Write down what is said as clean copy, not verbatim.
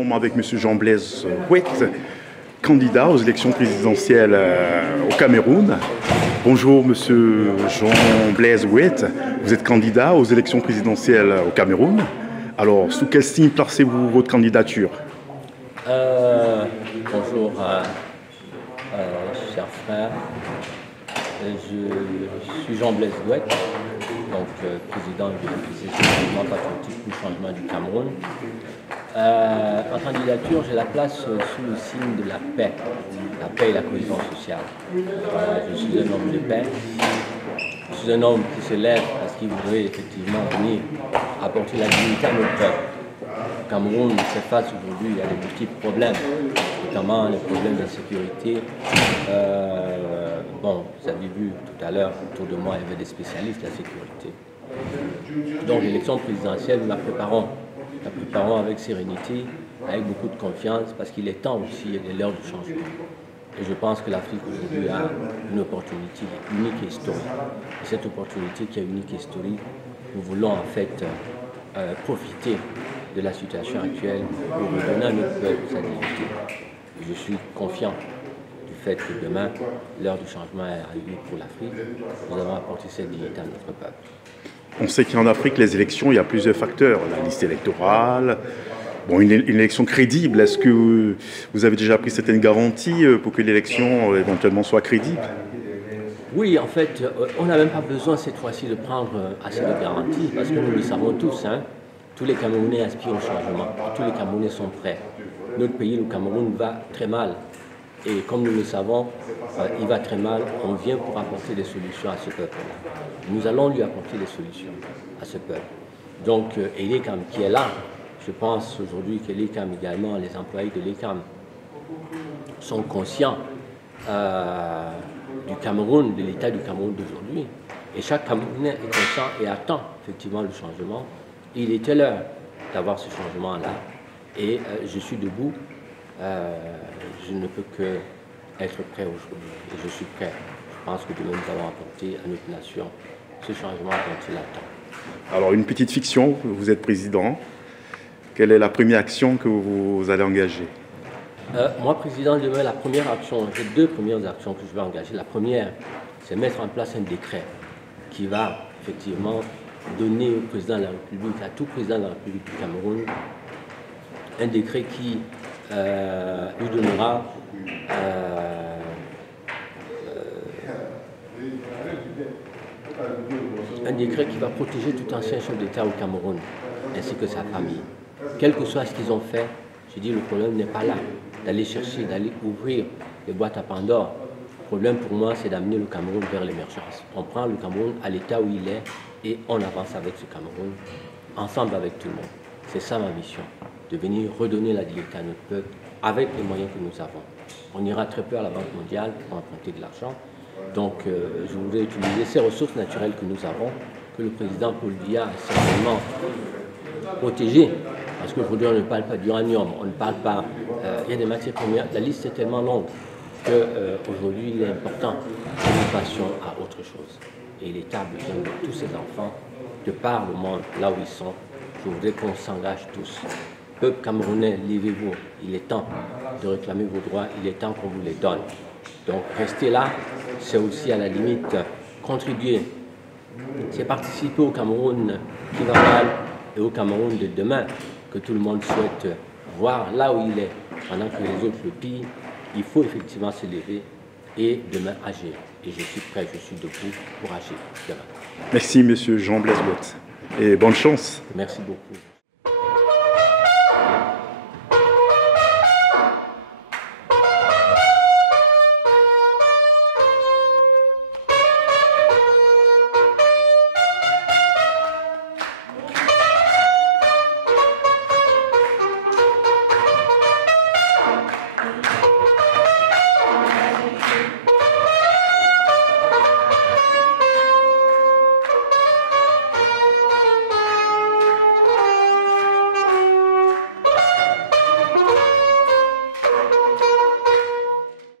sommes avec M. Jean-Blaise Ouette, candidat aux élections présidentielles au Cameroun. Bonjour M. Jean-Blaise Ouette, vous êtes candidat aux élections présidentielles au Cameroun. Alors, sous quel signe placez-vous votre candidature? Bonjour, chers frères. Je suis Jean-Blaise Ouette, donc président de l'Association patriotique pour le changement du Cameroun. En candidature, j'ai la place sous le signe de la paix et la cohésion sociale. Je suis un homme de paix. Je suis un homme qui se lève parce qu'il voudrait effectivement venir apporter la dignité à notre peuple. Le Cameroun fait face aujourd'hui à des multiples problèmes, notamment les problèmes d'insécurité. Bon, vous avez vu tout à l'heure, autour de moi, il y avait des spécialistes de la sécurité. Donc l'élection présidentielle, nous la préparons avec sérénité, avec beaucoup de confiance, parce qu'il est temps aussi, il est l'heure du changement. Et je pense que l'Afrique aujourd'hui a une opportunité unique et historique. Et cette opportunité qui est unique et historique, nous voulons en fait profiter de la situation actuelle pour redonner à notre peuple sa dignité. Et je suis confiant du fait que demain, l'heure du changement est arrivée pour l'Afrique. Nous allons apporter cette dignité à notre peuple. On sait qu'en Afrique, les élections, il y a plusieurs facteurs. La liste électorale, bon, une élection crédible. Est-ce que vous avez déjà pris certaines garanties pour que l'élection éventuellement soit crédible? Oui, en fait, on n'a même pas besoin cette fois-ci de prendre assez de garanties, parce que nous le savons tous, hein, tous les Camerounais aspirent au changement, tous les Camerounais sont prêts. Notre pays, le Cameroun, va très mal. Et comme nous le savons, il va très mal. On vient pour apporter des solutions à ce peuple-là. Nous allons lui apporter des solutions à ce peuple. Donc, et l'ECAM qui est là, je pense aujourd'hui que l'ECAM également, les employés de l'ECAM sont conscients du Cameroun, de l'état du Cameroun d'aujourd'hui. Et chaque Camerounais est conscient et attend effectivement le changement. Il était l'heure d'avoir ce changement-là. Et je suis debout. Je ne peux que être prêt aujourd'hui. Et je suis prêt. Je pense que demain nous allons apporter à notre nation ce changement dont il attend. Alors, une petite fiction, vous êtes président. Quelle est la première action que vous allez engager? Moi, président, demain, la première action, j'ai deux premières actions que je vais engager. La première, c'est mettre en place un décret qui va effectivement donner au président de la République, à tout président de la République du Cameroun, un décret qui lui donnera un décret qui va protéger tout ancien chef d'État au Cameroun, ainsi que sa famille. Quel que soit ce qu'ils ont fait, je dis le problème n'est pas là, d'aller chercher, d'aller ouvrir les boîtes à Pandore. Le problème pour moi, c'est d'amener le Cameroun vers l'émergence. On prend le Cameroun à l'état où il est et on avance avec ce Cameroun, ensemble avec tout le monde. C'est ça ma mission, de venir redonner la dignité à notre peuple avec les moyens que nous avons. On ira très peu à la Banque mondiale pour emprunter de l'argent. Donc, je voudrais utiliser ces ressources naturelles que nous avons, que le président Paul Biya a certainement protégées. Parce qu'aujourd'hui, on ne parle pas d'uranium, on ne parle pas... il y a des matières premières. La liste est tellement longue qu'aujourd'hui, il est important que nous passions à autre chose. Et l'État a besoin de tous ces enfants, de par le monde, là où ils sont. Je voudrais qu'on s'engage tous. Peuple camerounais, levez-vous. Il est temps de réclamer vos droits, il est temps qu'on vous les donne. Donc, rester là, c'est aussi à la limite contribuer. C'est participer au Cameroun qui va mal et au Cameroun de demain que tout le monde souhaite voir là où il est, pendant que les autres le pillent. Il faut effectivement se lever et demain agir. Et je suis prêt, je suis debout pour agir demain. Merci, M. Jean-Blaise Ouette. Et bonne chance. Merci beaucoup.